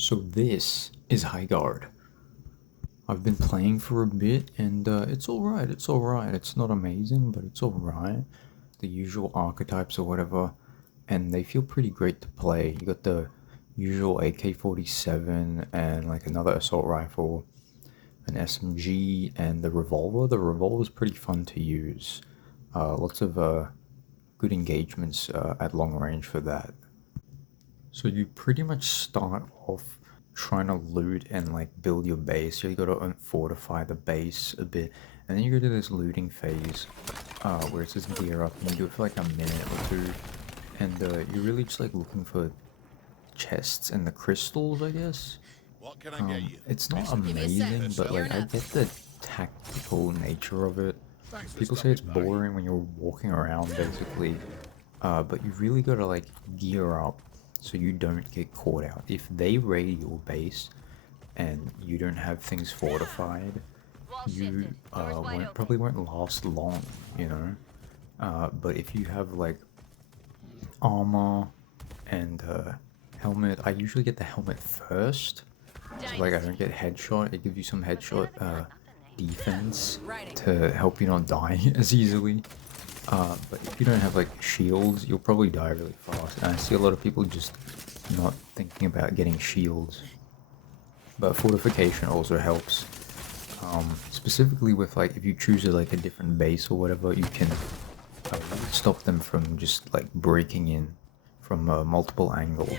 So this is Highguard. I've been playing for a bit and it's alright, it's alright. It's not amazing, but it's alright. The usual archetypes or whatever, and they feel pretty great to play. You got the usual AK-47 and like another assault rifle, an SMG, and the revolver. The revolver is pretty fun to use. Lots of good engagements at long range for that. So you pretty much start off trying to loot and like build your base. So you gotta fortify the base a bit, and then you go to this looting phase, where it says gear up, and you do it for like a minute or two, and you're really just like looking for chests and the crystals, I guess. What can I get you? It's not Listen, amazing, but like I enough. get the tactical nature of it. Thanks for People say it's stopping by. boring when you're walking around, basically, but you really gotta like gear up so you don't get caught out. If they raid your base and you don't have things fortified, you probably won't last long, you know. But if you have like armor and helmet, I usually get the helmet first. So like I don't get headshot. It gives you some headshot defense to help you not die as easily. But if you don't have like shields, you'll probably die really fast. And I see a lot of people just not thinking about getting shields. But fortification also helps. Specifically with like if you choose like a different base or whatever, you can stop them from just like breaking in from multiple angles.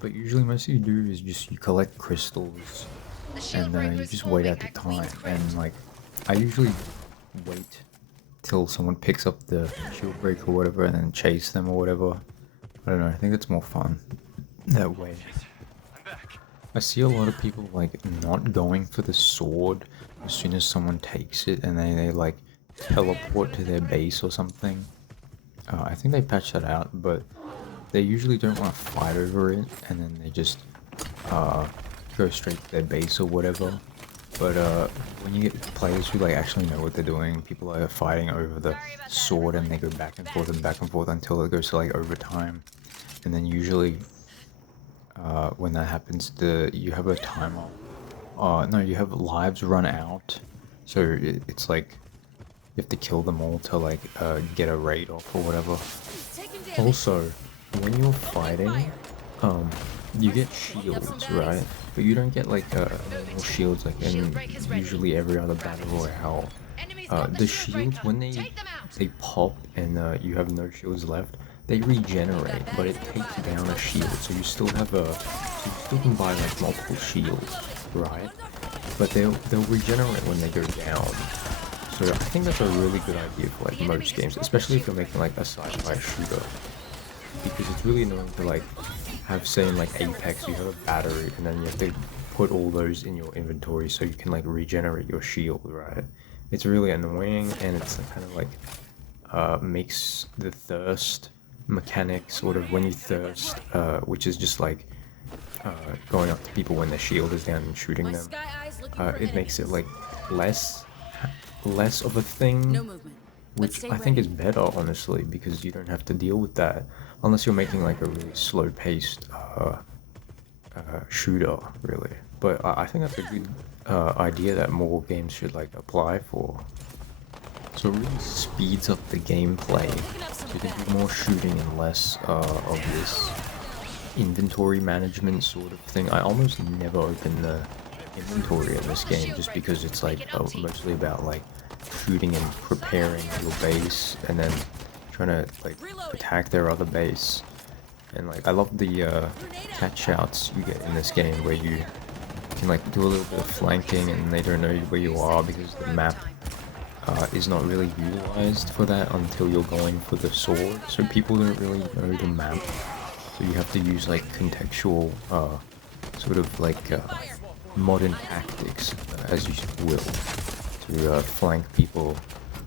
But usually most you do is just you collect crystals and you just wait out the time. And like I usually wait till someone picks up the shield break or whatever and then chase them or whatever. I don't know, I think it's more fun that way. I see a lot of people like not going for the sword as soon as someone takes it, and they like teleport to their base or something. I think they patched that out, but they usually don't want to fight over it, and then they just go straight to their base or whatever. But when you get players who like actually know what they're doing, people are fighting over the sword and they go back and forth until it goes to like overtime. And then usually when that happens, you have a timer. No, you have lives run out. So it's like you have to kill them all to like get a raid off or whatever. Also, when you're fighting, you get shields, right? But you don't get like normal shields like in usually every other battle royale. The shields when they pop and you have no shields left, they regenerate, but it takes down a shield, so you still have so you still can buy like multiple shields, right? But they'll regenerate when they go down. So I think that's a really good idea for like most games, especially if you're making like a sci-fi shooter, because it's really annoying to like have, say in like Apex, you have a battery and then you have to put all those in your inventory so you can like regenerate your shield, right? It's really annoying, and it's kind of like makes the thirst mechanic sort of when you thirst, which is just like going up to people when their shield is down and shooting them. It makes it like less of a thing, which I think is better, honestly, because you don't have to deal with that unless you're making like a really slow-paced shooter, really. But I think that's a good idea that more games should like apply for. So it really speeds up the gameplay, so you can do more shooting and less of this inventory management sort of thing. I almost never open the inventory in this game just because it's like mostly about like shooting and preparing your base and then trying to like attack their other base. And like I love the catch outs you get in this game where you can like do a little bit of flanking and they don't know where you are because the map is not really utilized for that until you're going for the sword, so people don't really know the map, so you have to use like contextual sort of like modern tactics, as you will, to flank people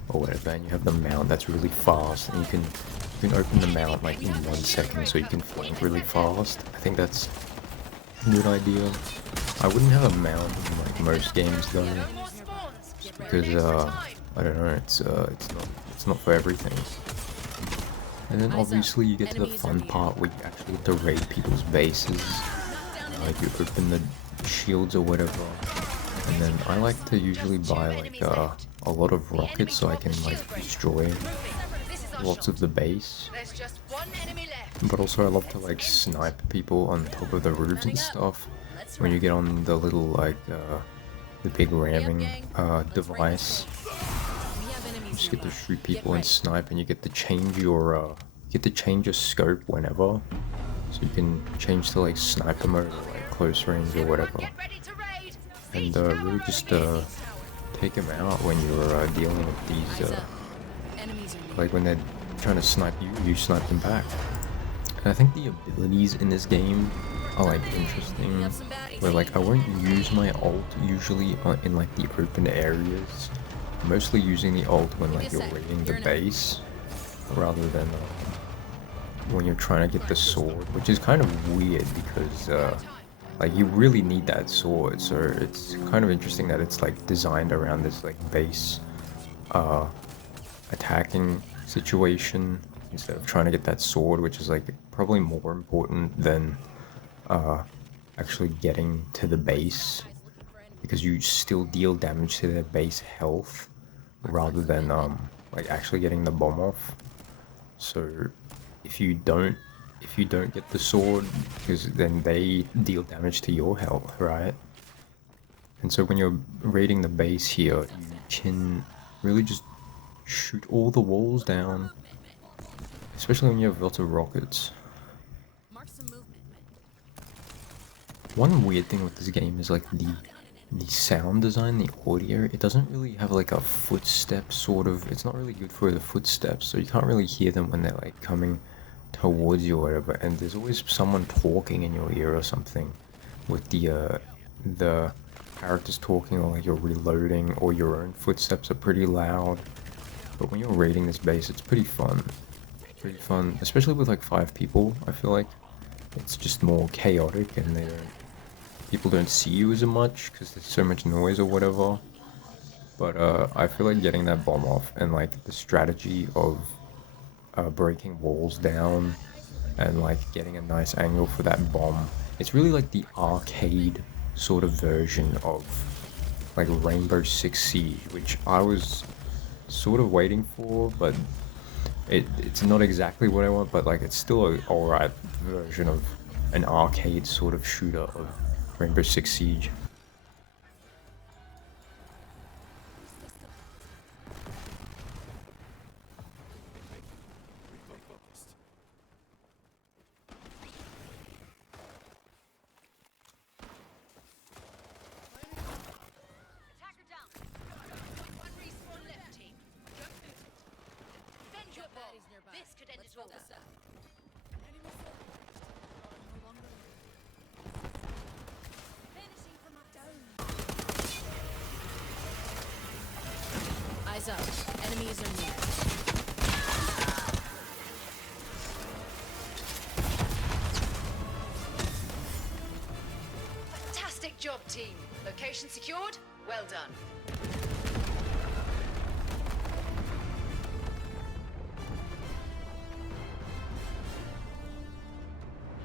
or whatever. And you have the mount that's really fast, and you can open the mount like in 1 second, so you can flank really fast. I think that's a good idea. I wouldn't have a mount in like most games though, just because I don't know, it's not for everything. And then obviously you get to the fun part where you actually get to raid people's bases. like you open the shields or whatever, and then I like to usually buy like a lot of rockets so I can like destroy lots of the base. But also I love to like snipe people on top of the roofs and stuff when you get on the little like the big ramming device. You just get to shoot people and snipe, and you get to change your scope whenever, so you can change to like sniper mode or like close range or whatever, and really just take them out when you're dealing with these like when they're trying to snipe you, you snipe them back. And I think the abilities in this game are like interesting, where like I won't use my ult usually in like the open areas. I'm mostly using the ult when like you're raiding the base, rather than when you're trying to get the sword, which is kind of weird because like you really need that sword. So it's kind of interesting that it's like designed around this like base attacking situation instead of trying to get that sword, which is like probably more important than actually getting to the base, because you still deal damage to their base health rather than like actually getting the bomb off. So if you don't get the sword, because then they deal damage to your health, right? And so when you're raiding the base here, you can really just shoot all the walls down, especially when you have lots of rockets. One weird thing with this game is like the sound design, the audio. It doesn't really have like a footstep sort of. It's not really good for the footsteps, so you can't really hear them when they're like coming towards you or whatever. And there's always someone talking in your ear or something, with the characters talking, or like you're reloading, or your own footsteps are pretty loud. But when you're raiding this base, it's pretty fun. Pretty fun, especially with like 5 people. I feel like it's just more chaotic, and people don't see you as much because there's so much noise or whatever. But I feel like getting that bomb off, and like the strategy of breaking walls down and like getting a nice angle for that bomb, it's really like the arcade sort of version of like Rainbow Six Siege, which I was sort of waiting for, but it's not exactly what I want, but like it's still an alright version of an arcade sort of shooter of Rainbow Six Siege. Eyes up. Enemies are near. Fantastic job, team. Location secured? Well done.